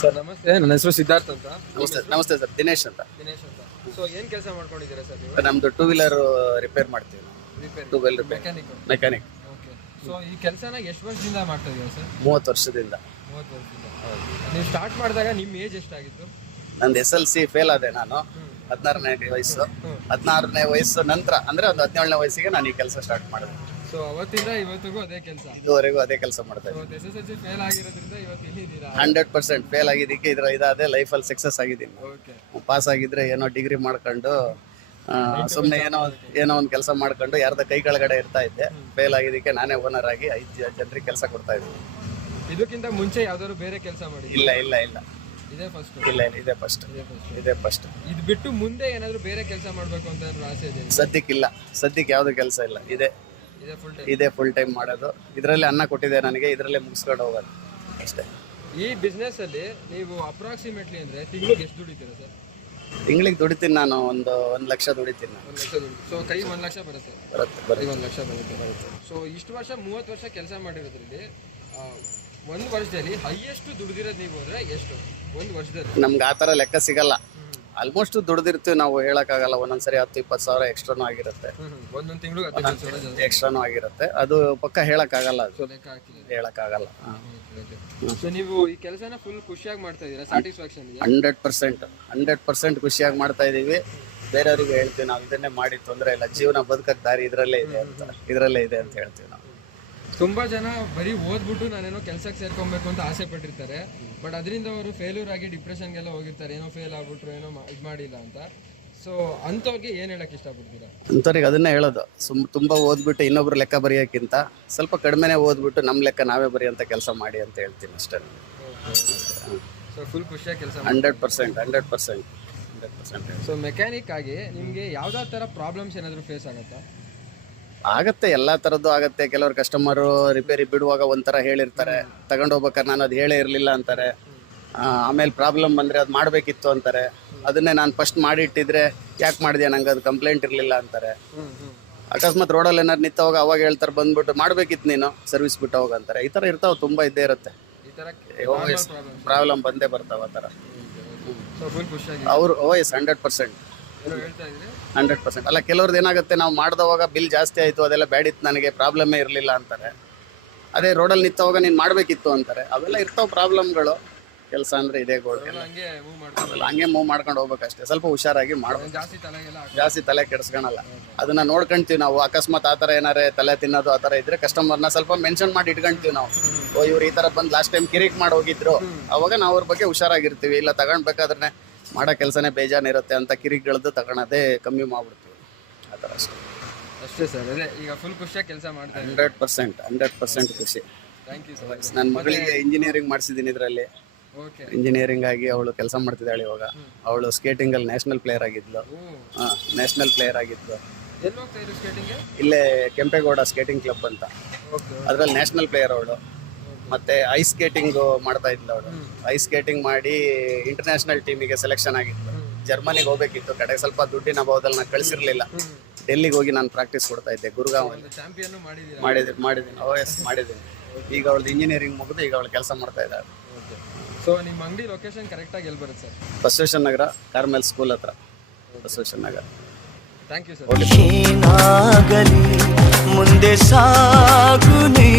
Sir ನಮಸ್ತೆ, ನನ್ನ ಹೆಸರು ಸಿದ್ಧಾರ್ಥ್ ಅಂತ. ನಮಸ್ತೆ ಸರ್, ದಿನೇಶ್ ಅಂತ. ದಿನೇಶ್ ಅಂತ. ಸೊ ಏನ್ ಕೆಲಸ ಮಾಡ್ಕೊಂಡಿದ್ದೀರಾ ಸರ್ ನೀವು? ನಮ್ದು ಟೂ ವೀಲರ್ ರಿಪೇರ್ ಮಾಡ್ತೀವಿ ನಾವು. Two wheeler mechanic. Okay. So ಈ ಕೆಲಸನ ಎಷ್ಟು ವರ್ಷದಿಂದ ಮಾಡ್ತಾ ಇದ್ದೀರಾ ಸರ್? 30 ವರ್ಷದಿಂದ. 30 ವರ್ಷದಿಂದ. ನೀವು ಸ್ಟಾರ್ಟ್ ಮಾಡಿದಾಗ ನಿಮ್ಮ ಏಜ್ ಎಷ್ಟಾಗಿತ್ತು? ನಂದು SLC ಫೇಲ್ ಆದೆ ನಾನು. 16ನೇ ವಯಸ್ಸು. 16ನೇ ವಯಸ್ಸು ನಂತರ ಅಂದ್ರೆ ಒಂದು 17ನೇ ವಯಸ್ಸಿಗೆ ನಾನು ಈ ಕೆಲಸ ಸ್ಟಾರ್ಟ್ ಮಾಡಿದೆ. ಸೊ ಅವತ್ತಿಂದ ಇವತ್ತಿಗೂ ಅದೇ ಕೆಲಸ? ಇದುವರೆಗೂ ಅದೇ ಕೆಲಸ ಮಾಡ್ತಾ ಇದ್ದೀನಿ. SSLC ಫೇಲ್ ಆಗಿರೋದ್ರಿಂದ ಇವತ್ತು ಇಲ್ಲಿದ್ದೀರಾ? 100% ಫೇಲ್ ಆಗಿದ್ದಕ್ಕೆ ಇದಾದೆ ಲೈಫಲ್ಲಿ ಸಕ್ಸಸ್ ಆಗಿದ್ದೀನಿ. ಓಕೆ. ಪಾಸ್ ಆಗಿದ್ರೆ ಏನೋ ಡಿಗ್ರಿ ಮಾಡ್ಕೊಂಡು ಸುಮ್ಮನೆ ಏನೋ ಒಂದು ಕೆಲಸ ಮಾಡ್ಕೊಂಡು ಯಾರ್ದ ಕೈ ಕೆಳಗಡೆ ಇರ್ತಾ ಇದ್ದೆ. ಫೇಲ್ ಆಗಿದ್ದಕ್ಕೆ ನಾನೇ ಓನರ್ ಆಗಿ 5 ಜನರಿಗೆ ಕೆಲಸ ಕೊಡ್ತಾ ಇದ್ದೀನಿ. ಇದಕ್ಕಿಂತ ಮುಂಚೆ ಯಾವ್ದಾದ್ರು ಬೇರೆ ಕೆಲಸ ಮಾಡಿ? ಇಲ್ಲ. ಇದೇ ಫಸ್ಟ್? ಇಲ್ಲ, ಇದೇ ಫಸ್ಟ್. ಇದು ಬಿಟ್ಟು ಮುಂದೆ ಏನಾದ್ರು ಬೇರೆ ಕೆಲಸ ಮಾಡ್ಬೇಕು ಅಂತ ಆಸೆ ಇದೆ? ಸದ್ಯಕ್ಕೆ ಯಾವ್ದು ಕೆಲಸ ಇಲ್ಲ. ಇದೇ ಫುಲ್ ಟೈಮ್ ಮಾಡೋದು. ಇದರಲ್ಲಿ ಅನ್ನ ಕೊಟ್ಟಿದೆ ನನಗೆ, ಇದರಲ್ಲೇ ಮುಗಿಸ್ಕೊಂಡು ಹೋಗೋದು ಅಷ್ಟೇ. ಈ ಬಿಸ್ನೆಸ್ ಅಲ್ಲಿ ನೀವು ಅಪ್ರಾಕ್ಸಿಮೇಟ್ಲಿ ಅಂದ್ರೆ ತಿಂಗಳಿಗೆ ಎಷ್ಟು ದುಡಿತೀರಾ ಸರ್? ತಿಂಗಳಿಗೆ ದುಡಿತೀನಿ ನಾನು ಒಂದು 1 ಲಕ್ಷ ದುಡಿತೀನಿ ನಾನು. 1 ಲಕ್ಷ ದುಡಿತೀವಿ. ಸೊ ಕೈ 1 ಲಕ್ಷ ಬರುತ್ತೆ? ಬರುತ್ತೆ. 1 ಲಕ್ಷ ಬರುತ್ತೆ. ಸೊ ಇಷ್ಟು ವರ್ಷ 30 ವರ್ಷ ಕೆಲಸ ಮಾಡಿರೋದ್ರಲ್ಲಿ ಒಂದು ವರ್ಷದಲ್ಲಿ ಹೈಯೆಸ್ಟ್ ದುಡಿದಿರೋದು ನೀವು ಅಂದ್ರೆ ಎಷ್ಟು ಒಂದು ವರ್ಷದಲ್ಲಿ? ನಮ್ಗೆ ಆ ಥರ ಲೆಕ್ಕ ಸಿಗಲ್ಲ. ಆಲ್ಮೋಸ್ಟ್ ದುಡಿದಿರ್ತೀವಿ ನಾವು, ಹೇಳಕ್ಕಾಗಲ್ಲ. ಒಂದೊಂದ್ಸರಿ 10-20 ಸಾವಿರ ಎಕ್ಸ್ಟ್ರಾನು ಆಗಿರುತ್ತೆ. ಒಂದೊಂದು ತಿಂಗಳು ಎಕ್ಸ್ಟ್ರಾನು ಆಗಿರುತ್ತೆ. ಅದು ಪಕ್ಕ ಹೇಳಕ್ಕಾಗಲ್ಲ. ಹೇಳಕ್ಕಾಗಲ್ಲ. ಸೊ ನೀವು ಈ ಕೆಲಸನ ಫುಲ್ ಖುಷಿಯಾಗಿ ಮಾಡ್ತಾ ಇದ್ದೀರಾ? ಸ್ಯಾಟಿಸ್ಫ್ಯಾಕ್ಷನ್? 100% ಖುಷಿಯಾಗಿ ಮಾಡ್ತಾ ಇದೀವಿ. ಬೇರೆಯವ್ರಿಗೆ ಹೇಳ್ತೀವಿ ನಾವು ಇದನ್ನೇ ಮಾಡಿ ತೊಂದರೆ ಇಲ್ಲ, ಜೀವನ ಬದುಕಕ್ಕೆ ದಾರಿ ಇದರಲ್ಲೇ ಇದೆ ಅಂತ ಹೇಳ್ತೀವಿ ನಾವು. ತುಂಬಾ ಜನ ಬರೀ ಓದ್ಬಿಟ್ಟು ನಾನೇನೋ ಕೆಲ್ಸಕ್ಕೆ ಸೇರ್ಕೊಬೇಕು ಅಂತ ಆಸೆ ಪಟ್ಟಿರ್ತಾರೆ. ಬಟ್ ಅದರಿಂದ ಅವರು ಫೇಲ್ಯೂರ್ ಆಗಿ ಡಿಪ್ರೆಷನ್ಗೆಲ್ಲ ಹೋಗಿರ್ತಾರೆ, ಏನೋ ಫೇಲ್ ಆಗ್ಬಿಟ್ರು, ಏನೋ ಇದು ಮಾಡಿಲ್ಲ ಅಂತ. ಸೊ ಅಂಥವ್ರಿಗೆ ಏನು ಹೇಳಕ್ ಇಷ್ಟಪಡ್ತೀರಾ? ಅಂಥವ್ರಿಗೆ ಅದನ್ನೇ ಹೇಳೋದು, ತುಂಬಾ ಓದ್ಬಿಟ್ಟು ಇನ್ನೊಬ್ರು ಲೆಕ್ಕ ಬರೆಯೋಕ್ಕಿಂತ ಸ್ವಲ್ಪ ಕಡಿಮೆನೇ ಓದ್ಬಿಟ್ಟು ನಮ್ಮ ಲೆಕ್ಕ ನಾವೇ ಬರೆಯೋಂಥ ಕೆಲಸ ಮಾಡಿ ಅಂತ ಹೇಳ್ತೀನಿ ಅಷ್ಟೇ. ಸೊ ಫುಲ್ ಖುಷಿಯಾಗಿ ಕೆಲಸ? 100%. ಸೊ ಮೆಕ್ಯಾನಿಕ್ ಆಗಿ ನಿಮಗೆ ಯಾವ್ದಾವ ಥರ ಪ್ರಾಬ್ಲಮ್ಸ್ ಏನಾದರೂ ಫೇಸ್ ಆಗುತ್ತಾ? ಆಗತ್ತೆ, ಎಲ್ಲಾ ತರದ್ದು ಆಗತ್ತೆ. ಕೆಲವರು ಕಸ್ಟಮರು ರಿಪೇರಿ ಬಿಡುವಾಗ ಒಂಥರ ಹೇಳಿರ್ತಾರೆ, ತಗೊಂಡು ಹೋಗ್ಬೇಕಾದ್ರೆ ನಾನು ಅದು ಹೇಳೇ ಇರಲಿಲ್ಲ ಅಂತಾರೆ. ಆಮೇಲೆ ಪ್ರಾಬ್ಲಮ್ ಬಂದರೆ ಅದು ಮಾಡಬೇಕಿತ್ತು ಅಂತಾರೆ. ಅದನ್ನೇ ನಾನು ಫಸ್ಟ್ ಮಾಡಿಟ್ಟಿದ್ರೆ ಯಾಕೆ ಮಾಡಿದೆ, ನಂಗೆ ಅದು ಕಂಪ್ಲೇಂಟ್ ಇರಲಿಲ್ಲ ಅಂತಾರೆ. ಅಕಸ್ಮಾತ್ ರೋಡಲ್ಲಿ ಏನಾರು ನಿಂತವಾಗ ಅವಾಗ ಹೇಳ್ತಾರೆ, ಬಂದ್ಬಿಟ್ಟು ಮಾಡಬೇಕಿತ್ತು ನೀನು, ಸರ್ವಿಸ್ ಬಿಟ್ಟು ಹೋಗ ಅಂತಾರೆ. ಈ ಥರ ಇರ್ತಾವೆ, ತುಂಬ ಇದ್ದೇ ಇರುತ್ತೆ. ಪ್ರಾಬ್ಲಮ್ ಬಂದೇ ಬರ್ತಾವೆ ಆ ಥರ. ಅವರು 100%. 100%. ಅಲ್ಲ, ಕೆಲವ್ರದ್ದು ಏನಾಗುತ್ತೆ, ನಾವು ಮಾಡಿದವಾಗ ಬಿಲ್ ಜಾಸ್ತಿ ಆಯಿತು, ಅದೆಲ್ಲ ಬ್ಯಾಡಿತ್ತು, ನನಗೆ ಪ್ರಾಬ್ಲಮ್ಮೇ ಇರಲಿಲ್ಲ ಅಂತಾರೆ. ಅದೇ ರೋಡಲ್ಲಿ ನಿಂತವಾಗ ನೀನು ಮಾಡಬೇಕಿತ್ತು ಅಂತಾರೆ. ಅವೆಲ್ಲ ಇರ್ತಾವೆ ಪ್ರಾಬ್ಲಮ್ಗಳು. ಕೆಲಸ ಅಂದರೆ ಇದೇ ಗೋಳು. ಹಂಗೆ ಮೂವ್ ಮಾಡ್ಕೊಂಡು ಹೋಗ್ಬೇಕಷ್ಟೇ. ಸ್ವಲ್ಪ ಹುಷಾರಾಗಿ ಮಾಡ್ಬೇಕು, ಜಾಸ್ತಿ ತಲೆ ಕೆಡಿಸ್ಕೊಳಲ್ಲ. ಅದನ್ನ ನೋಡ್ಕೊಂತೀವಿ ನಾವು. ಅಕಸ್ಮಾತ್ ಆ ಥರ ಏನಾರೇ ತಲೆ ತಿನ್ನೋದು ಆ ಥರ ಇದ್ರೆ ಕಸ್ಟಮರ್ನ ಸ್ವಲ್ಪ ಮೆನ್ಷನ್ ಮಾಡಿ ಇಟ್ಕೊಂತೀವಿ ನಾವು. ಇವ್ರು ಈ ಥರ ಬಂದು ಲಾಸ್ಟ್ ಟೈಮ್ ಕಿರಿಕ್ ಮಾಡಿ ಹೋಗಿದ್ರು, ಅವಾಗ ನಾವು ಅವ್ರ ಬಗ್ಗೆ ಹುಷಾರಾಗಿರ್ತೀವಿ. ಇಲ್ಲ ತಗೊಂಡ್ಬೇಕಾದ್ರೆ ಮಾಡೋ ಕೆಲಸನೇ ಬೇಜಾನಿರುತ್ತೆ ಅಂತ ಕಿರಿಕ್ಗಳದ್ದು ತಗೊಳೋದೇ ಕಮ್ಮಿ ಮಾಡ್ಬಿಡ್ತೀವಿ. ಆ ಥರ ಅಷ್ಟೇ ಸರ್. ಅದೇ ಈಗ ಫುಲ್ ಖುಷಿಯಾಗಿ ಕೆಲಸ ಮಾಡ್ತಾರೆ? 100% ಖುಷಿ. Thank you sir. ನನ್ನ ಮಗಳಿಗೆ ಇಂಜಿನಿಯರಿಂಗ್ ಮಾಡಿಸಿದ್ದೀನಿ ಇದರಲ್ಲಿ. ಇಂಜಿನಿಯರಿಂಗ್ ಆಗಿ ಅವಳು ಕೆಲಸ ಮಾಡ್ತಿದ್ದಾಳೆ ಇವಾಗ. ಅವಳು ಸ್ಕೇಟಿಂಗಲ್ಲಿ ನ್ಯಾಷನಲ್ ಪ್ಲೇಯರ್ ಆಗಿದ್ಲು. ಇಲ್ಲೇ ಕೆಂಪೇಗೌಡ ಸ್ಕೇಟಿಂಗ್ ಕ್ಲಬ್ ಅಂತ, ಅದರಲ್ಲಿ ನ್ಯಾಷನಲ್ ಪ್ಲೇಯರ್ ಅವಳು. ಮತ್ತೆ ಐಸ್ ಸ್ಕೇಟಿಂಗ್ ಮಾಡ್ತಾ ಇದ್ಲು ಅವಳು. ಐಸ್ ಸ್ಕೇಟಿಂಗ್ ಮಾಡಿ ಇಂಟರ್ನ್ಯಾಷನಲ್ ಟೀಮಿಗೆ ಸೆಲೆಕ್ಷನ್ ಆಗಿದ್ಲು. ಜರ್ಮನಿಗೆ ಹೋಗ್ಬೇಕಿತ್ತು, ಕಡೆ ಸ್ವಲ್ಪ ದುಡ್ಡಿನ ಅಭಾವದಲ್ಲಿ ನಾನು ಕಳಿಸಿರ್ಲಿಲ್ಲ. ಡೆಲ್ಲಿಗೆ ಹೋಗಿ ನಾನು ಪ್ರಾಕ್ಟೀಸ್ ಕೊಡ್ತಾ ಇದ್ದೆ ಗುರುಗಾಂವಲ್ಲಿ. ಮಾಡಿದ್ದೀನಿ. ಈಗ ಅವಳು ಇಂಜಿನಿಯರಿಂಗ್ ಮುಗಿದು ಈಗ ಅವಳು ಕೆಲಸ ಮಾಡ್ತಾ ಇದ್ದಾಳೆ. ಸೊ ನಿಮ್ಮ ಅಂಗಡಿ ಲೊಕೇಶನ್ ಕರೆಕ್ಟಾಗಿ ಎಲ್ಲಿ ಬರುತ್ತೆ sir? Basaveshwara Nagar, Carmel school ಹತ್ರ, Basaveshwara Nagar. Thank you sir. ಮುಂದೆ ಸಾಗುನಿ